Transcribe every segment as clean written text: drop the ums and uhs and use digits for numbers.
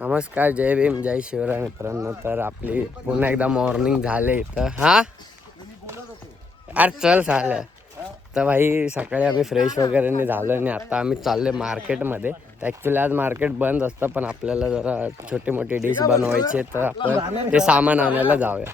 नमस्कार, जय भीम, जय शिवराय मित्रांनो. तर आपली पुन्हा एकदा मॉर्निंग झाले तर हा अरे चल झालं तर भाई. सकाळी आम्ही फ्रेश वगैरे नाही झालो आणि आता आम्ही चाललो मार्केटमध्ये. तर ॲक्च्युली आज मार्केट बंद असतं, पण आपल्याला जरा छोटी मोठी डिश बनवायची तर आपण ते सामान आणायला जाऊया.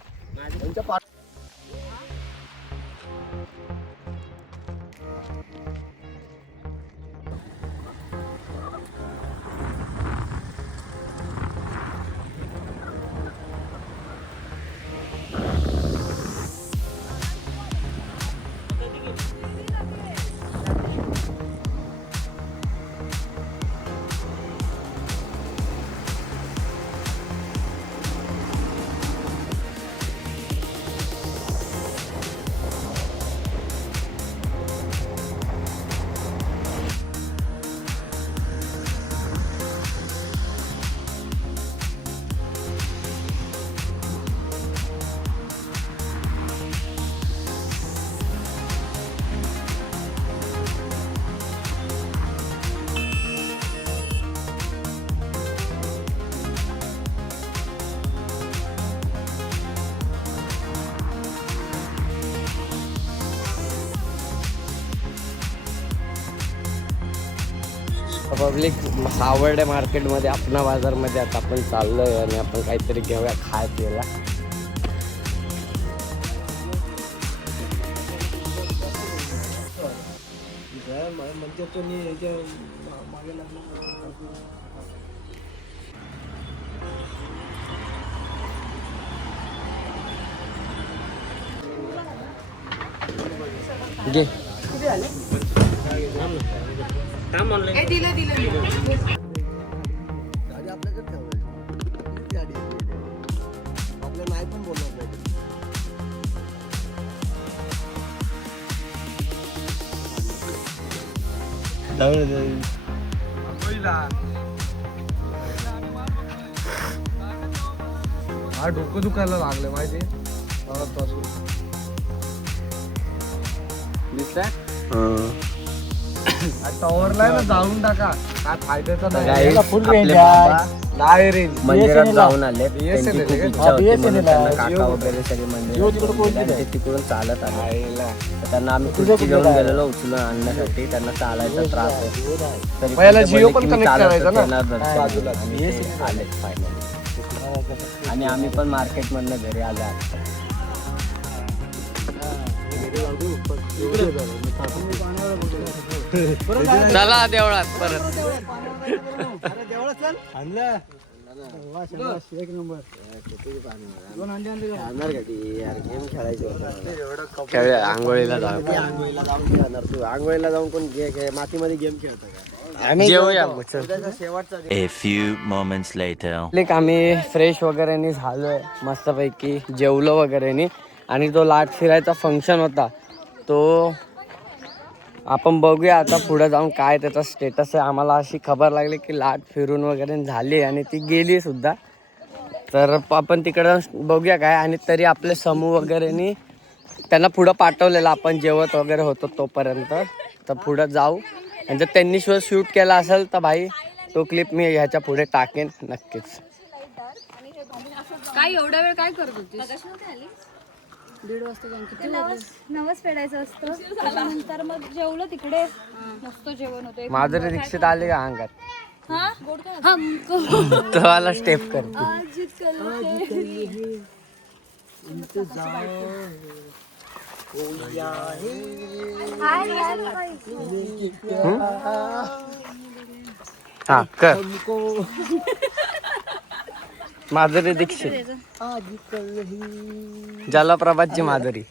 पब्लिक सावर्डे मार्केटमध्ये आपणा बाजारमध्ये आता आपण चाललोय आणि आपण काहीतरी घेऊया खाय प्यायला. घे हा डोकं दुखायला लागलं माहिती टॉवरला ना जाऊन टाका. काय फायद्याचा नाही रे. मंदिरात जाऊन आले, त्यांची खूप इच्छा होती म्हणून त्यांना काका वगैरे सगळे मंदिर तिकडून चालत आले. तर त्यांना आम्ही खुर्ची घेऊन गेलेलो उचलून आणण्यासाठी. त्यांना चालायचा त्रास होतो तरी पहिला जिओ पण कनेक्ट करायचं ना. आले फायनली. आणि आम्ही पण मार्केट मधनं घरी आलो. चला देवळात परत. खेळूया, आंघोळीला जाऊ. आंघोळीला जाऊन कोण मातीमध्ये गेम खेळतो का? जेवूया शेवटचा. A few moments later. आम्ही फ्रेश वगैरे नी झालोय मस्तपैकी, जेवलो वगैरे नी. आणि जो लाट फिरायचा फंक्शन होता तो आपण बघूया आता पुढे जाऊन काय त्याचा स्टेटस आहे. आम्हाला अशी खबर लागली की लाट फिरून वगैरे झाली आणि ती गेली सुद्धा. तर आपण तिकडं बघूया काय. आणि तरी आपले समूह वगैरेनी त्यांना पुढं पाठवलेलं, आपण जेवत वगैरे होतो तोपर्यंत. तर पुढं जाऊ आणि जर त्यांनी शूट केला असेल तर भाई तो क्लिप मी ह्याच्या पुढे टाकेन नक्कीच. काय एवढा वेळ काय करत होतीस? 1:30 वाजता नवस फेडायचं असतं. त्याच्यानंतर मग जेवलं तिकडे, मस्त जेवण होतं. माधुरी दीक्षित आली का अंगात? तो आला स्टेप करते. हा कर. माधुरी दीक्षित, जलप्रभातची माधुरी.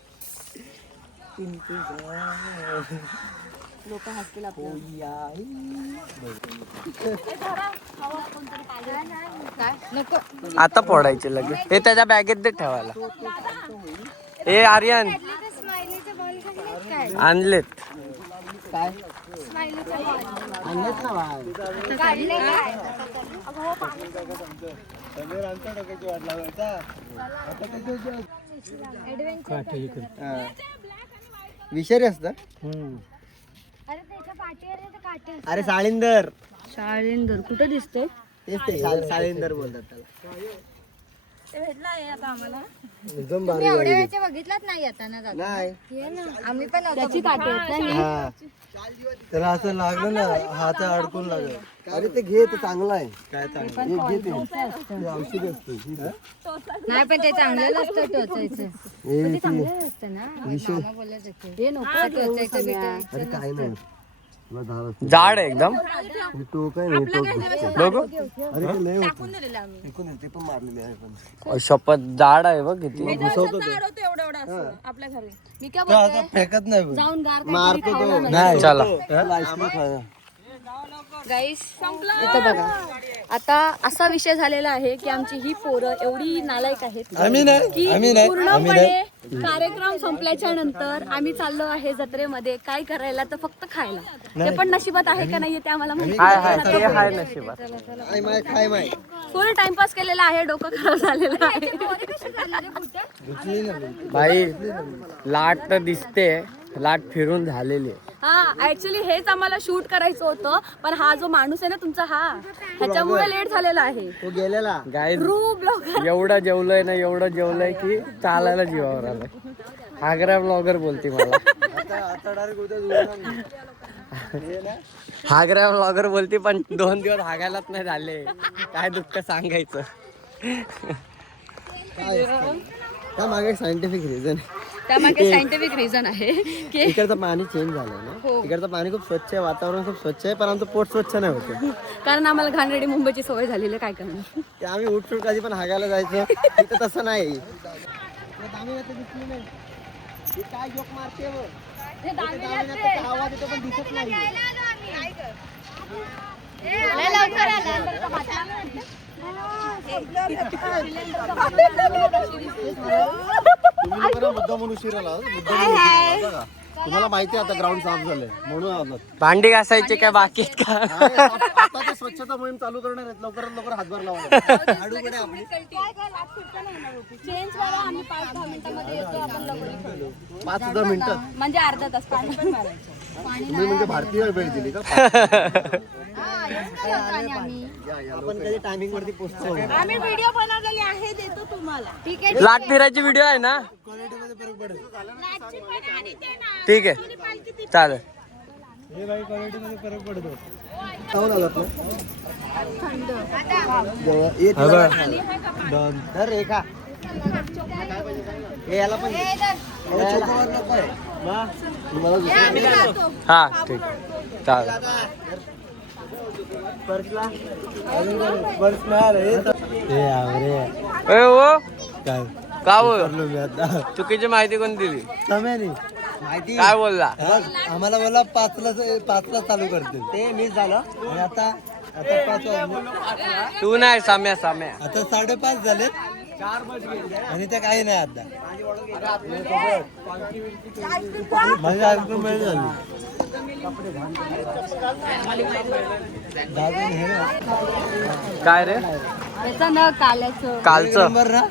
लोक हसतील आता फोडायचे लगेच. हे त्याच्या बॅगेत दे ठेवायला. हे आर्यन आणलेत विषारी असतं. अरे त्याच्या पाठीवर अरे साळींदर. शाळेंदर कुठे दिसते? तेच ते साळींदर बोलतात त्याला. एकदम भारी गाडी. बघितलाच नाही येताना जाताना. नाही आम्ही पण त्याची काठी आहेत ना. हा त्याला असं लागलं ना हात अडकून लागलं. अरे ते घे ते चांगलं आहे. काय चांगलं घे ते औषधी असतं. नाही पण ते चांगलं नसतं टोचायचं. हे ते चांगलं असतं ना. विषय. हे नको टोचायचं बिचायचं. अरे काय नाही तुला धार असते. जाड आहे एकदम. हे टोक आहे ना टोक दिसतं. लोक अरे ते लय होतं. एकूण ते पण मारलेले आहे पण शपथ जाड आहे बघ किती. घुसवतो ते. आपल्या घरी मी काय तो बोलते असं फेकत नाही पण. जाऊन गार मारतो तो. नाही चला. आईस्क्रीम खायला. गाईस इथं बघा आता असा विषय झालेला आहे की आमची ही पोरं एवढी नालायक आहेत आम्ही नाही की पूर्णपणे कार्यक्रम संपल्याच्या नंतर आम्ही चाललो आहे जत्रेमध्ये काय करायला तर फक्त खायला. ते पण नशिबात आहे का नाहीये ते आम्हाला हाय हाय ते हाय नशिबात. आई माय खाय माय. फुल टाइमपास केलेला आहे. डोकं खराब झालेलं आहे. भाई लाट तर दिसते. लाट फिरून झालेली आहे. हा ऍक्च्युली हेच आम्हाला शूट करायचं होतं पण हा जो माणूस आहे ना तुमचा हा ह्याच्यामुळे लेट झालेला आहे. तो गेलेला. गाय ट्रू ब्लॉगर एवढं जेवलंय ना एवढं जेवलंय की चालायला जीवावर आलं. हागरा ब्लॉगर बोलते मला. आता डायरेक्ट उद्या हागरा ब्लॉगर बोलते पण 2 दिवस हागायलाच नाही झाले. काय दुःख सांगायचं. त्या मागे सायंटिफिक रिझन. त्यामागे सायंटिफिक रिझन आहे की इकडचं पाणी चेंज झालंय ना. इकडचं पाणी खूप स्वच्छ आहे. वातावरण खूप स्वच्छ आहे पण आमचं पोट स्वच्छ नाही होते. कारण आम्हाला घाणेरडी मुंबईची सवय झालेली आहे. काय करणार. ते आम्ही उठून कधी पण हागायला जायचं. तिथं तसं नाही. काय जोक मारते आवाज येतो पण दिसत नाही. तुम्ही मुद्दाम उशीर आला. तुम्हाला माहिती आहे आता ग्राउंड साफ झालंय म्हणून आलो. भांडी घासायचे काय बाकी आहेत का? आता ते स्वच्छता मोहीम चालू करणार आहेत. लवकरात लवकर हातभार लावा. हाडूकडे आपली 5-10 मिनिटात. म्हणजे अर्धा तास पाणी पण मारायचं. तुम्ही म्हणजे भारतीय वेळ दिली का? आपण कधी टायमिंग वरती पोहोचतो. आम्ही व्हिडिओ बनवलेली आहे देतो तुम्हाला. ठीक आहे. लाट फिरायची व्हिडिओ आहे ना. क्वालिटी मध्ये फरक पडेल. ठीक आहे चालेल. हे बाई क्वालिटी मध्ये फरक पडतो. खाऊन आलात ना? तर रेखा हे याला पण हा ठीक चालेल. पर्सला पर्स नाही. ए ओ काय का बोल मी आता चुकीची माहिती कोण दिली? समयानी माहिती काय बोलला? आम्हाला बोला 5ला चालू करते. ते मिस झालं आणि आता 5 वाजले. तू नाही साम्या साम्या. आता 5:30 झाले आणि त्या काही नाही आता. माझी आयस्क्रीम मिळेल झाली. काय रे त्याचं न काल्याचं कालचं? नंबर ना.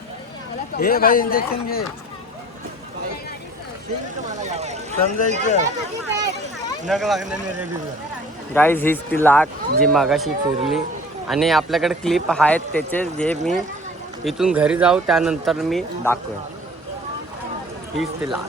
हे भाई इंजेक्शन घे. समजायचं नक लागले नाही. गाईज हीच ती लाट जी मागाशी फिरली आणि आपल्याकडे क्लिप आहेत त्याचे जे मी इथून घरी जाऊ त्यानंतर मी दाखवेन. हीच ती लाट.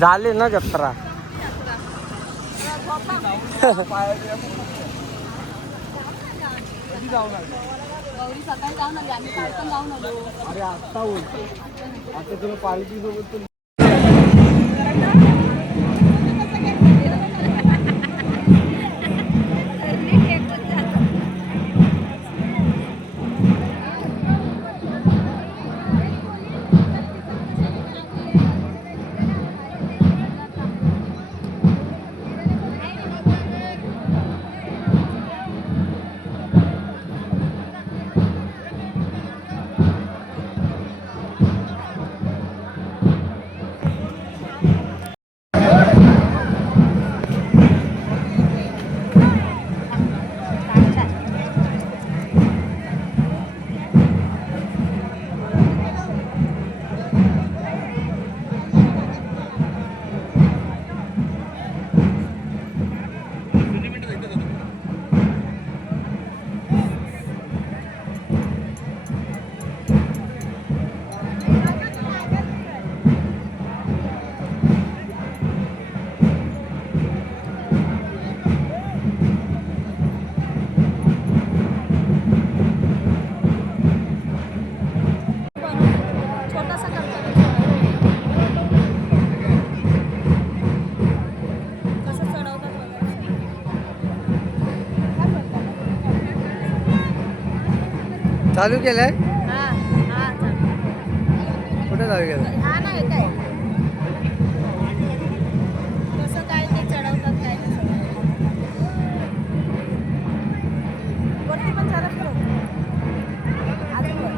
झाले ना जत्रा. गौरी सकाळी जाऊन आली. आम्ही काल पण जाऊन आलो. अरे आता आता तुला पार्टी सोबत चालू केलंय हा हा चालेल. कुठे चालू केलंय? हा ना येत आहे. कसं काय ते चढवतात काय नाही सगळं. वरती पण जरा फिरव. अजून वर.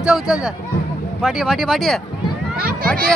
जाऊ चल पाठी पाठी पाठी पाठी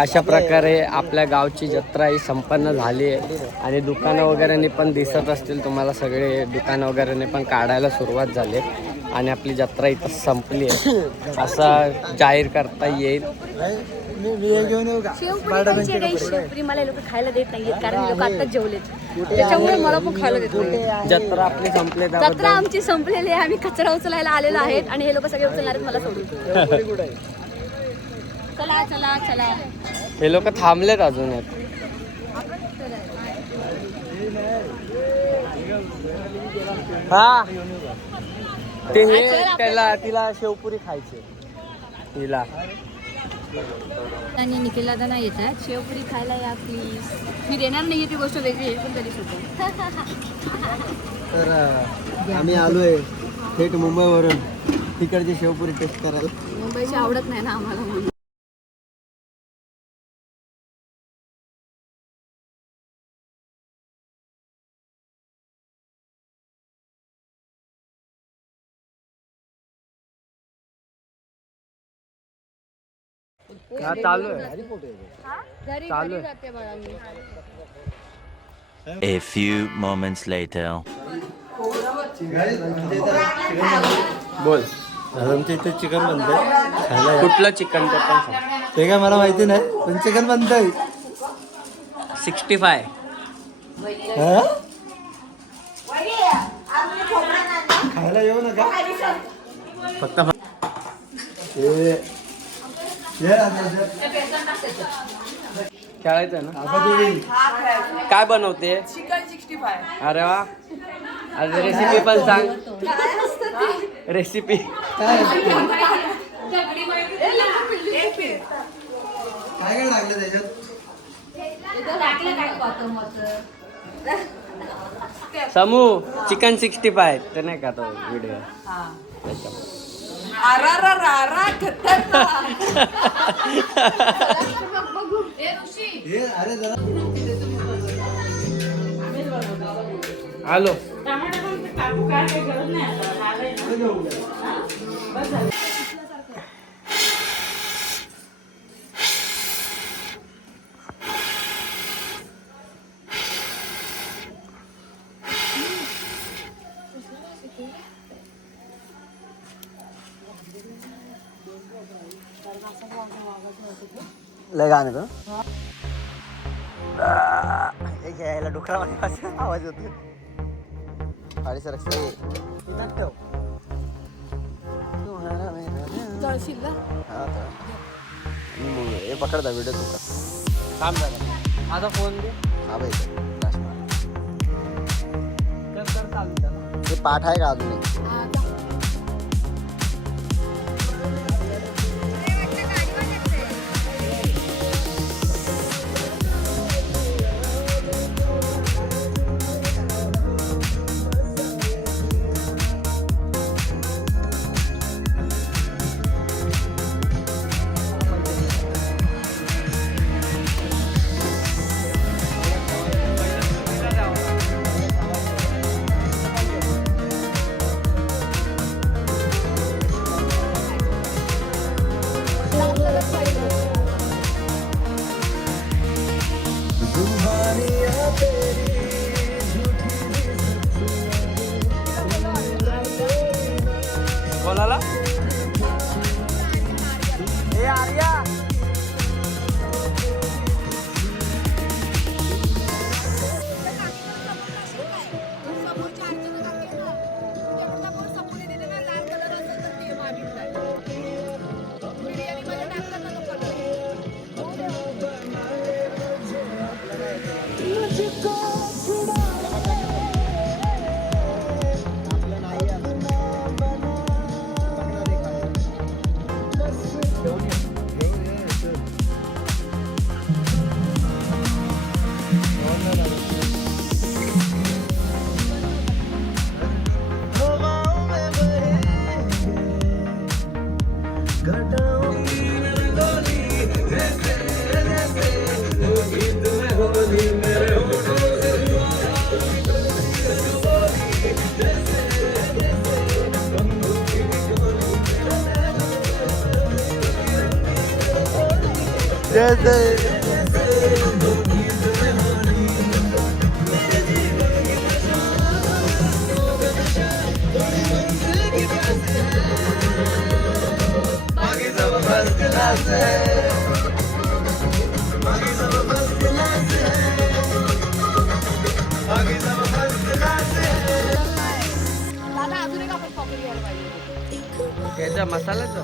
अशा प्रकारे आपल्या गावची जत्रा ही संपन्न झाली आहे आणि दुकानं वगैरेने पण दिसत असतील तुम्हाला, सगळे दुकानं वगैरेने पण काढायला सुरुवात झाली आणि आपली जत्रा इथं संपली आहे असा जाहीर करता येईल. शेवपुरी खायची काही शेवपुरी मला लोक खायला देत नाहीयेत कारण लोक आताच जेवलेत, त्याच्यामुळे मला पण खायला देत नाही. जत्रा आपली संपली जत्रा आमची संपलेली आहे, आम्ही कचरा उचलायला आलेलो आहेत आणि हे लोक सगळे उचलणार आहेत मला सोडून. चला चला चला. हे लोक थांबलेत अजून आहेत. हा ते हे त्याला तिला शेवपुरी खायची तिला. आणि निखिलला तर नाही येतात शेवपुरी खायला या प्लीज. मी देणार नाहीये ती गोष्ट वेगळी आहे पण तरी सुद्धा. तर आम्ही आलोय थेट मुंबईवरून तिकडची शेवपुरी टेस्ट करायला. मुंबईची आवडत नाही ना आम्हाला म्हणून. हा चालू आहे. घरी चालू आहे. जाते बाळा मी. A few moments later. बोल. आमच्या इथे चिकन बनतंय खायला. कुठलं चिकन ते पण सांग. ते काय मला माहिती नाही पण चिकन बनतंय. 65. खायला येऊ नका फक्त खेळायचं ना. काय बनवते? चिकन 65. अरे वा. अरे रेसिपी पण सांग. रेसिपी काय काय लागलं त्याच्यात? समू चिकन 65 ते नाही का तो व्हिडिओ. अरे जरा हॅलो. लय गाणं का घ्यायला डुकरामध्ये आवाज होतो. गाडी सर हे पकडता व्हिडिओ तुका थांब जरा. माझा फोन दे. हा बाई फ्लॅश मार. कर चालू त्याला. ते पाठ आहे का अजून एक? कोणाला? ए आर्या. त्याचा मसाल्याचा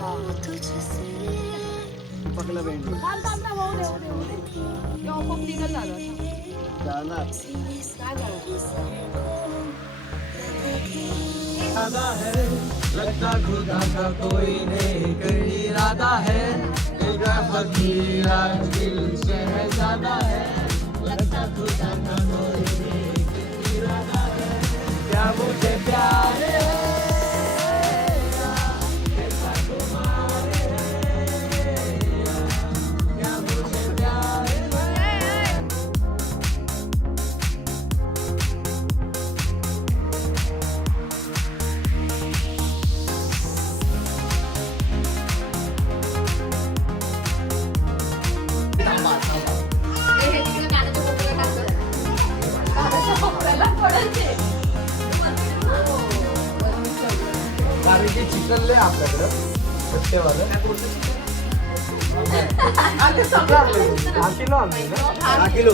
चिकन लय आपल्याकडं पट्टेवालं किलो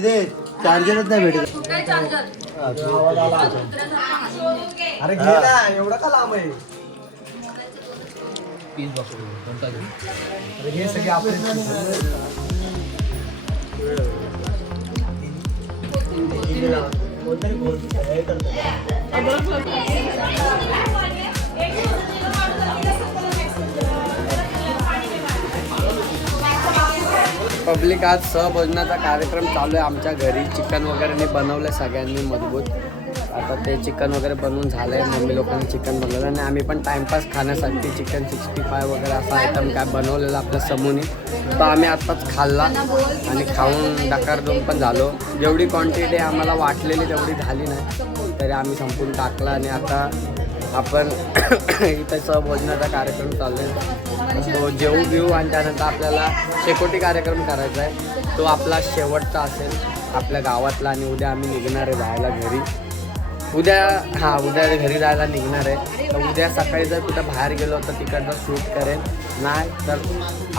दे चार्जरच नाही भेटत. अरे घे ना एवढं का लांब आहे अरे हे सगळे आपले पब्लिक आज सहभोजनाचा कार्यक्रम चालू आहे आमच्या घरी. चिकन वगैरे बनवलं सगळ्यांनी मजबूत. आता ते चिकन वगैरे बनवून झालं आहे. मम्मी लोकांनी चिकन बनवलं आणि आम्ही पण टाइमपास खाण्यासाठी चिकन 65 वगैरे असा आयटम काय बनवलेला आपल्या समूनी. तर आम्ही आत्ताच खाल्ला आणि खाऊन डकारदोन पण झालो. जेवढी क्वांटिटी आम्हाला वाटलेली तेवढी झाली नाही तरी आम्ही संपून टाकला. आणि आता आपण इथं सहभोजनाचा कार्यक्रम चालू आहे. तो जेवू घेऊ आणि त्यानंतर आपल्याला शेकोटी कार्यक्रम करायचा आहे. तो आपला शेवटचा असेल आपल्या गावातला. आणि उद्या आम्ही निघणार आहे जायला घरी. उद्या घरी जायला निघणार आहे. तर उद्या सकाळी जर कुठं बाहेर गेलो तर तिकडनं शूट करेन. नाही तर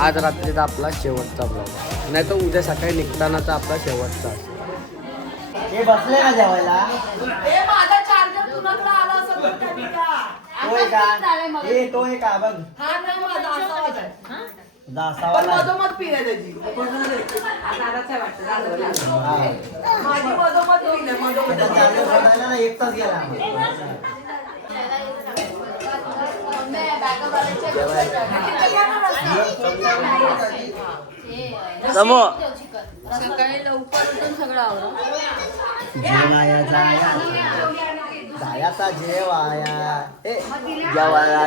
आज रात्रीचा आपला शेवटचा ब्लॉग. नाही तर उद्या सकाळी निघतानाचा आपला शेवटचा. हे बसले ना जेवायला तो आहे का बघ एक तास गेला. सकाळी लवकर उठून सगळं आवरून जायाचा जेवाया जेवाया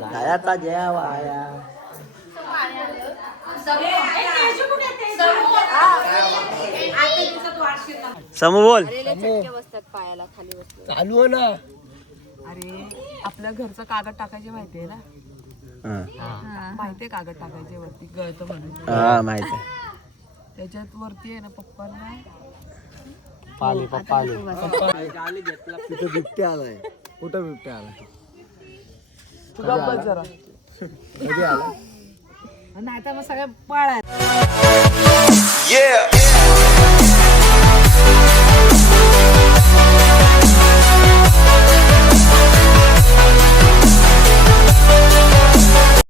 जायाचा जेवाया. समू बोल. बसतात पायाला खाली बसतात. चालू आहे ना. अरे आपल्या घरचं कागद टाकायचे माहितीये ना. माहितीये कागद टाकायचे वरती गळतं म्हणून. हा माहिती आहे. त्याच्यात वरती आहे ना पप्पांना पाली पप्पा आले. तिथं बिबट्या आलाय. कुठं बिबट्या आलाय? तुझा बस जरा कधी आला? आणि आता मग सगळ्या पाळा Yeah.